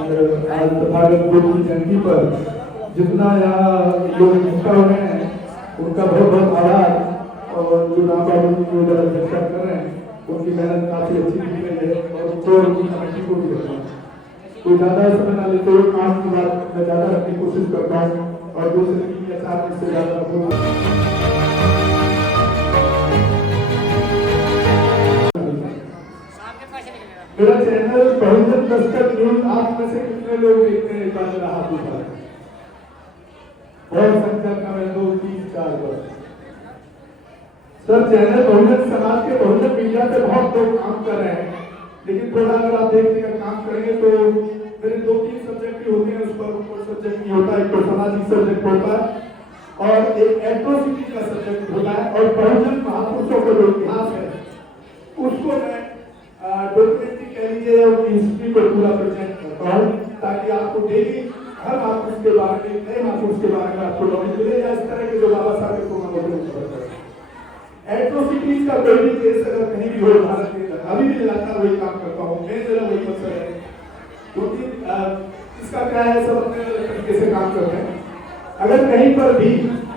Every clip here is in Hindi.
आज तथागत गुरु की जयंती पर जितना यहाँ लोग इकट्ठा हुए हैं उनका बहुत बहुत आभार। और जो राम बाबू जी को जरा चर्चा कर रहे हैं उनकी मेहनत काफी अच्छी दिख रही है और उनको उनकी कमेटी को भी रखना तो ज्यादा समय ना लेते हुए काम की बात मैं ज्यादा रखने की कोशिश करता हूँ और 2 से 3 या 4 मिनट से ज्यादा मेरा चैनल बहुजन दस्तक न्यूज आप में से कितने लोग देखते हैं? हाथ उठाएं। बहुत संख्या में 2, 3, 4 वर्ष सर चैनल बहुजन समाज के बहुजन मीडिया से बहुत लोग काम कर रहे हैं, लेकिन थोड़ा अगर आप देखने का काम करेंगे तो मेरे 2-3 सब्जेक्ट होते हैं, उस पर कोई सब्जेक्ट नहीं होता। एक तो सामाजिक सब्जेक्ट होता है और एक एट्रोसिटी का सब्जेक्ट होता है और बहुजन महापुरुषों का जो इतिहास है उसको मैं डॉक्यूमेंट्री कह लीजिए और हिस्ट्री को पूरा प्रेजेंट करता हूँ ताकि आपको डेली हर महापुरुष के बारे में नए महापुरुष के बारे में आपको नॉलेज मिले या इस तरह के जो बाबा साहब को एट्रोसिटीज का कोई भी केस अगर कहीं भी हो भारत के अंदर अभी भी लगातार वही काम करता हूँ मैं, मेरा वही मकसद है क्योंकि इसका क्या है सब अपने तरीके से काम करते हैं। अगर कहीं पर भी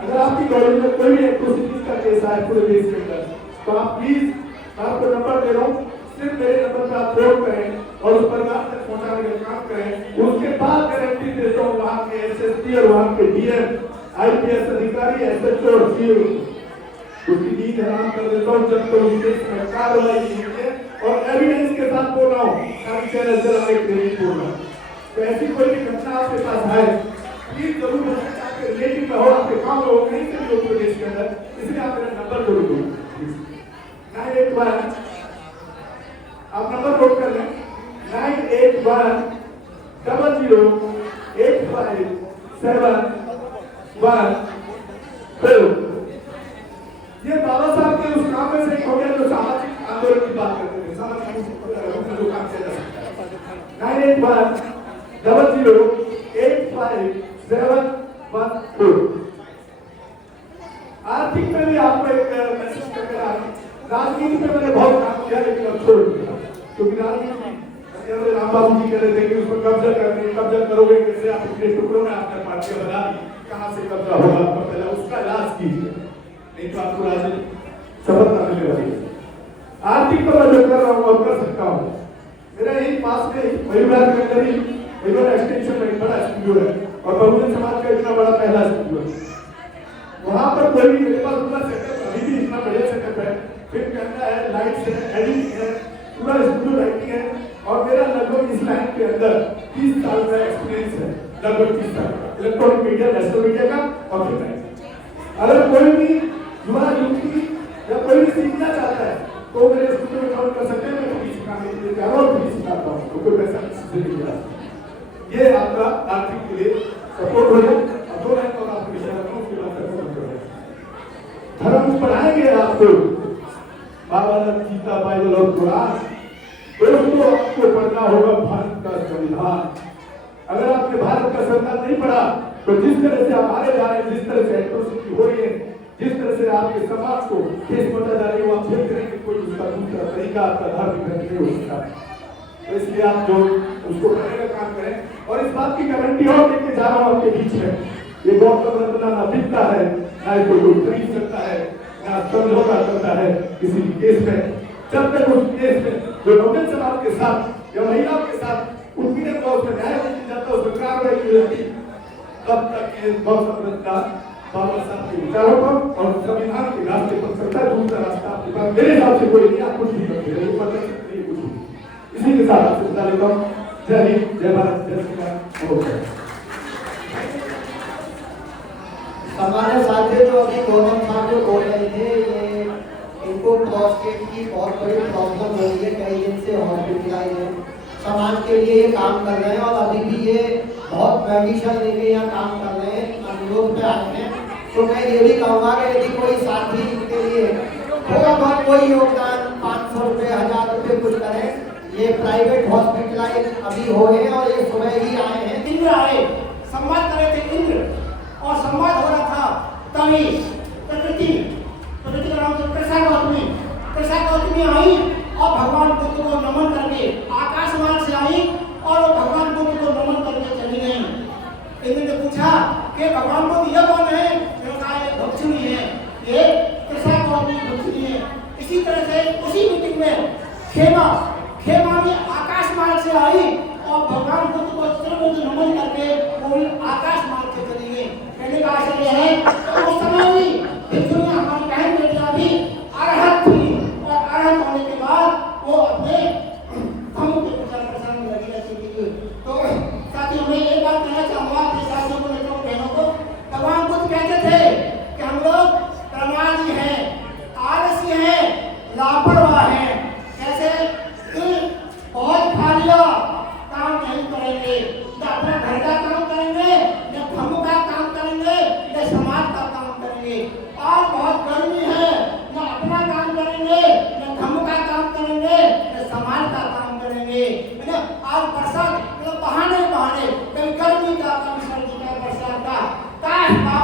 अगर आपकी कॉलेज में कोई भी एट्रोसिटीज का केस आए पूरे देश के अंदर तो आप प्लीज आपको नंबर दे रहा हूँ, सिर्फ मेरे नंबर पर आप फोन करें और उस परिवार तक पहुंचाने का काम करें। उसके बाद गारंटी देता हूँ वहाँ के एसएसपी और वहाँ के डीएम आईपीएस अधिकारी एसएचओ और सीओ उसकी नींद हराम कर देता हूँ जब तो उसके कार्रवाई नहीं है और एविडेंस के साथ बोल रहा हूँ तो ऐसी कोई भी घटना आपके पास आए प्लीज जरूर आपके रिलेटिव में हो आपके गाँव में हो कहीं से भी हो प्रदेश के अंदर, इसलिए आप मेरा नंबर जरूर दो 981 आप नंबर नोट कर लें 981008571 ये बाबा साहब के उस काम में से एक हो गया जो सामाजिक आंदोलन की बात करते थे, सामाजिक जो काम किया जा सकता है 981008571 आर्थिक में भी आपको एक मैसेज करके आ राजनीति में मैंने बहुत काम किया लेकिन अब छोड़ दिया क्योंकि राजनीति राम बाबू जी कह रहे थे कि उस पर कब्जा करोगे कैसे आप उसके टुकड़ों में आपने पार्टी बना कहाँ से कब्जा होगा आपका पहले उसका इलाज कीजिए नहीं तो आपको राजनीति सफलता मिलने वाली है। आर्थिक तो मैं जो कर रहा हूँ और कर सकता हूँ। मेरा यही पास में परिवार के अंदर ही परिवार एक्सटेंशन में एक बड़ा स्टूडियो है और बहुजन समाज का इतना बड़ा पहला स्टूडियो है। वहाँ पर कोई भी मेरे पास पूरा सेटअप अभी भी इतना बढ़िया सेटअप है, फिर कैमरा है, लाइट्स है, एडिटिंग है, पूरा स्टूडियो लाइटिंग है और मेरा लगभग इस लाइन के अंदर 30 साल का एक्सपीरियंस है, लगभग 30 साल इलेक्ट्रॉनिक मीडिया नेशनल मीडिया का और फिर अगर कोई भी युवा युवती या कोई भी सीखना चाहता है तो मेरे स्टूडियो में काम कर सकते हैं। मैं फ्री सिखाने के लिए और फ्री सिखाता हूँ तो कोई पैसा किसी से नहीं। ये आपका आर्थिक के लिए सपोर्ट हो जाए। अब 2 लाइन और आपको विषय रखना उसके बाद धर्म पढ़ाएंगे आपको बाबा गीता बाइबल और कुरान दोस्तों आपको पढ़ना होगा भारत का संविधान। अगर आपने भारत का संविधान नहीं पढ़ा तो जिस तरह से आप आगे जा रहे हैं, जिस तरह से एट्रोसिटी हो रही है, जिस तरह से आपके समाज को ठेस पहुंचा जा रही है वो आप देख रहे हैं कि कोई उसका दूसरा तरीका आपका धार्मिक नहीं हो सकता। तो इसलिए आप जो उसको करने का काम करें और इस बात की गारंटी और लेके जा रहा हूँ आपके बीच में ये बहुत ना बिकता है ना कोई खरीद सकता है ना समझौता करता है किसी भी केस में। जब तक उस केस में जो बहुजन समाज के साथ या महिलाओं के साथ उनकी उसमें न्याय नहीं जाता उसमें कार्रवाई की जाती तब तक ये बहुत बाबा साहब के विचारों पर और संविधान के रास्ते पर चलता है। दूसरा रास्ता आपके पास मेरे हिसाब से कोई नहीं, आप कुछ भी करते रहिए पर नहीं कुछ भी। इसी के साथ आपसे बता लेता हूँ। जय हिंद, जय भारत, जय श्री राम। हमारे साथी जो अभी गौतम साहब जो बोल रहे थे ये इनको प्रोस्टेट की बहुत बड़ी प्रॉब्लम हो रही है, कई दिन से हॉस्पिटलाइज है, समाज के लिए ये काम कर रहे हैं और अभी भी ये बहुत मेडिसिन लेके यहाँ काम कर रहे हैं, अनुरोध पे आए हैं। तो मैं ये भी कहूँगा कि यदि कोई साथी इनके लिए थोड़ा बहुत कोई योगदान 500 रुपये 1000 रुपये कुछ करें। ये प्राइवेट हॉस्पिटलाइज अभी हो रहे हैं और ये सुबह ही आए हैं। इंद्र आए, संवाद कर रहे थे इंद्र और संवाद हो रहा था तभी प्रकृति का नाम से कृषा गौतमी आई और भगवान बुद्ध को नमन करके आकाश मार्ग से आई और भगवान बुद्ध को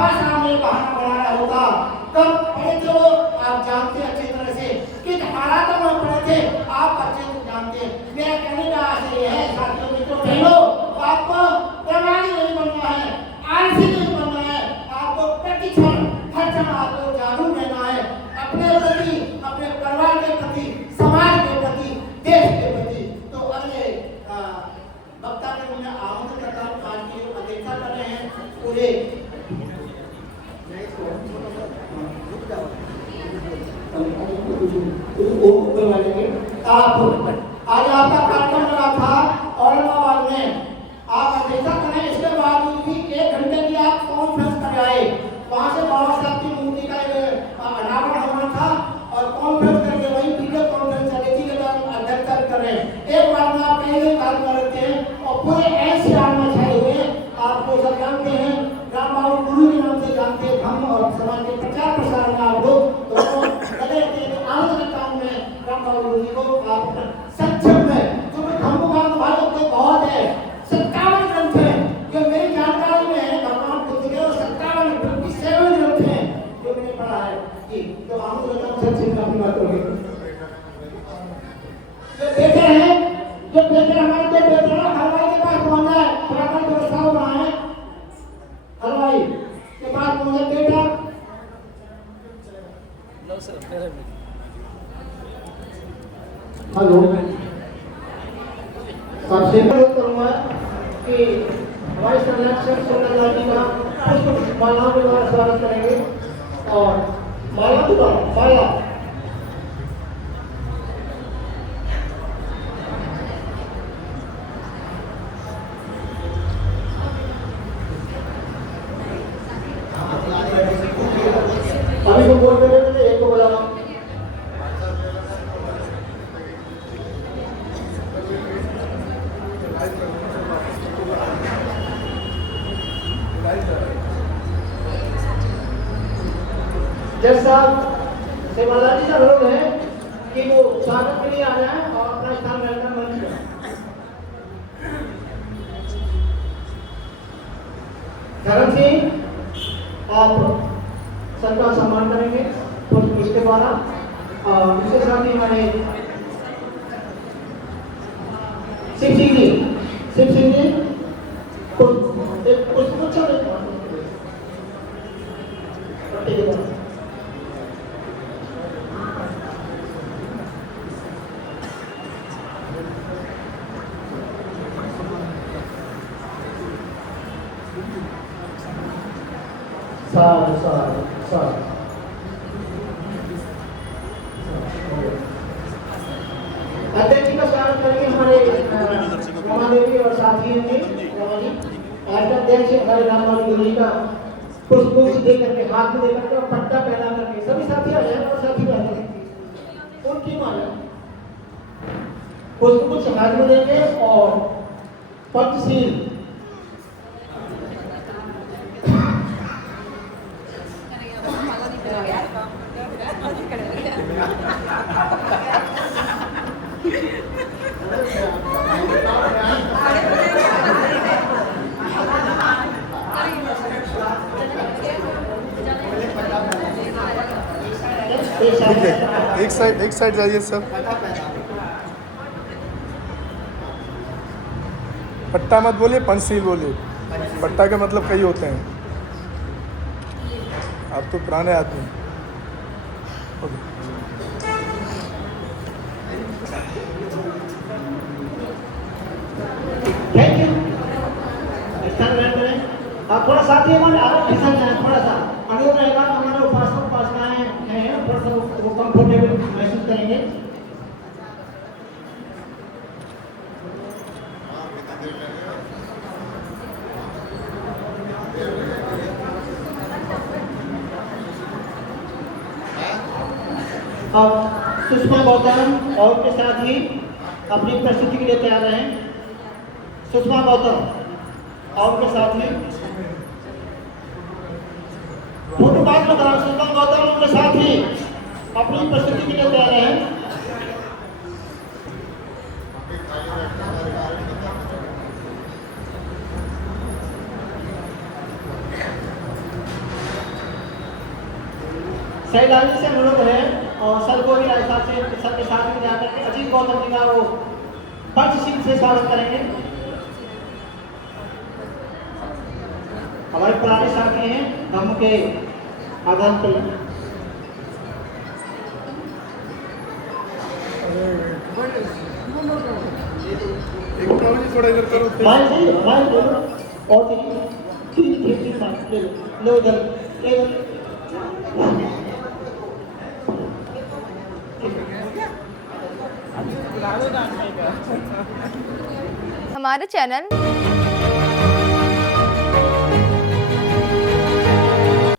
बाबा साहब ने बहाना बनाया होगा। कब पढ़े थे वो आप जानते हैं अच्छी तरह से, किस हालातों में पढ़े थे आप अच्छे से जानते हैं। मेरा कहने का आशय यह है साथियों मित्रों बहनों, आपको प्रणाली नहीं बनना है, आलसी नहीं बनना है, आपको प्रतिक्षण हर क्षण आपको जागरूक रहना है अपने प्रति, अपने परिवार के प्रति, समाज के प्रति, देश के प्रति। तो अगले वक्ता के मैं आमंत्रित करता हूँ, आज की जो अध्यक्षता कर रहे हैं पूरे आप आज आपका कार्यक्रम लगा था औरंगाबाद में, आप अध्यक्षता करें, इसके बावजूद भी 1 घंटे की आप कॉन्फ्रेंस कर आए। वहाँ से बाबा साहब की मूर्ति का अनावरण होना था और कॉन्फ्रेंस करके वही वीडियो कॉन्फ्रेंस चली थी, अध्यक्षता कर रहे हैं। एक बार में आप कहीं बात कर रहे थे और पूरे ऐसे में छाए हुए, आपको सब जानते हैं, राम बाबू गुरु के नाम से जानते हैं, हम और समाज के प्रचार प्रसार में आप लोग आनंद काम में राम बाबू गुरु जी को आप सक्षम है, क्योंकि हमको भाई तो बहुत है, 57 ग्रंथ है जो मेरी जानकारी में है, भगवान बुद्ध के और 57 ग्रंथ है जो मैंने पढ़ा है कि तो आनंद सक्षम काफी बात हो गई। जो बेटे हैं, जो बेटे हमारे जो बेटे हैं हलवाई के पास पहुंचा है, पुराना व्यवस्था हो रहा है, हलवाई के पास पहुंचा बेटा हेलो सबसे पहले करूँगा कि हमारे संरक्षक सोनालाल जी का पुष्प मालाओं के द्वारा स्वागत करेंगे और माला के द्वारा माला अभी को बोल रहे थे, एक को बोला जज साहब सेवालाल जी का रोल है कि वो स्वागत के लिए आ जाए और अपना स्थान रहना मंच में। धर्म सिंह आप सबका सम्मान करेंगे पुष्प इसके द्वारा और इसके साथ ही हमारे शिव सिंह जी पुष्प अध्यक्ष जी का स्वागत करेंगे हमारे रमा देवी और साथी आज अध्यक्ष हमारे रामलाल गुरु जी का पुष्प दे करके हाथ में दे करके और पट्टा पहना करके सभी साथी आ जाए और साथी रहते उनकी माला पुष्प कुछ हाथ में देंगे और पंचशील एक साइड जाइए सर। पट्टा मत बोलिए, पंचशील बोलिए। पट्टा का मतलब कई होते हैं, आप तो पुराने आदमी। Thank you. आप थोड़ा साथी थोड़ा सा अनुरोध रहेगा, हमारे उपासक उपासनाएं हैं थोड़ा सा वो कंफर्टेबल महसूस करेंगे। अब सुषमा गौतम और के साथ ही अपनी प्रस्तुति के लिए तैयार हैं। सुषमा गौतम और के साथ ही फोटो बात में करा। सुषमा गौतम उनके साथ ही अपनी प्रस्तुति के लिए तैयार हैं। सैलानी से अनुरोध है और सर को भी राजस्थान से सर के साथ में जाकर के अजीत गौतम जी का वो पंच सिंह से स्वागत करेंगे। हमारे पुराने साथी हैं हम के आदान पर थोड़ा इधर करो। भाई जी भाई बोलो और तीन माइक ले लो उधर ले लो। हमारे चैनल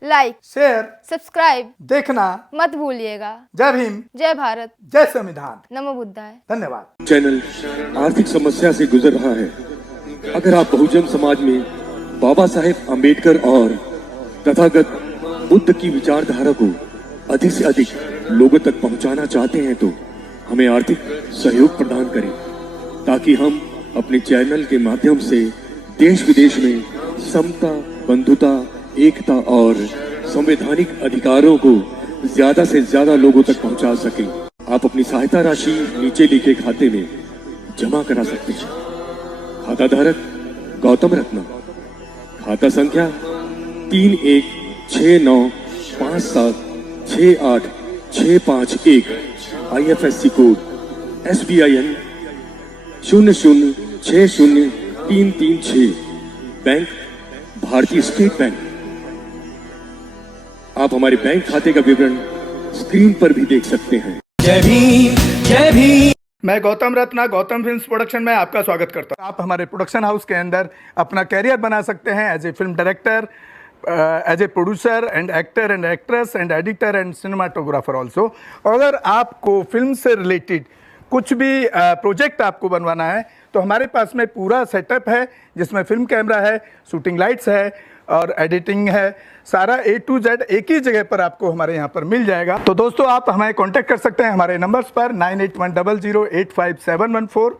लाइक, शेयर, सब्सक्राइब देखना मत भूलिएगा। जय भीम, जय भारत, जय संविधान, नमो बुद्धाय। धन्यवाद। चैनल आर्थिक समस्या से गुजर रहा है। अगर आप बहुजन समाज में बाबा साहेब अम्बेडकर और तथागत बुद्ध की विचारधारा को अधिक से अधिक लोगों तक पहुंचाना चाहते हैं तो हमें आर्थिक सहयोग प्रदान करें, ताकि हम अपने चैनल के माध्यम से देश विदेश में समता, बंधुता, एकता और संवैधानिक अधिकारों को ज्यादा से ज्यादा लोगों तक पहुंचा सकें। आप अपनी सहायता राशि नीचे लिखे खाते में जमा करा सकते हैं। खाता धारक गौतम रत्ना, खाता संख्या 3169576865 IFSC कोड SBIN 0060336, बैंक भारतीय स्टेट बैंक। आप हमारे बैंक खाते का विवरण स्क्रीन पर भी देख सकते हैं। जय भीम, जय भीम। मैं गौतम रत्ना गौतम फिल्म्स प्रोडक्शन में आपका स्वागत करता हूं। आप हमारे प्रोडक्शन हाउस के अंदर अपना कैरियर बना सकते हैं as a film director, as a producer and actor and actress and editor and cinematographer also. अगर आपको फिल्म से रिलेटेड कुछ भी प्रोजेक्ट आपको बनवाना है तो हमारे पास में पूरा सेटअप है, जिसमें फिल्म कैमरा है, शूटिंग लाइट्स है और एडिटिंग है। सारा A to Z एक ही जगह पर आपको हमारे यहाँ पर मिल जाएगा। तो दोस्तों आप हमें कांटेक्ट कर सकते हैं हमारे नंबर्स पर 9810085714।